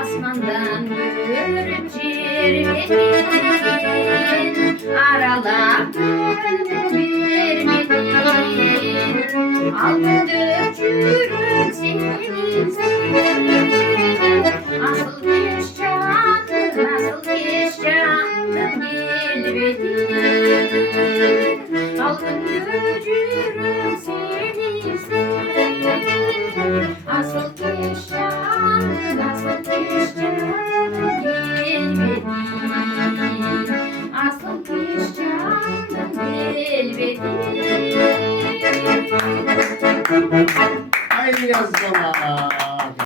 Asmandan görüp çirmedin, aralap vermedin. Altın dökürüm seni sen. Asıl geç canım gelmedin. Altın dökürüm seni sen. Asıl geç canım gelmedin. Asıl geç canım gelmedin. Haydi yazgılar.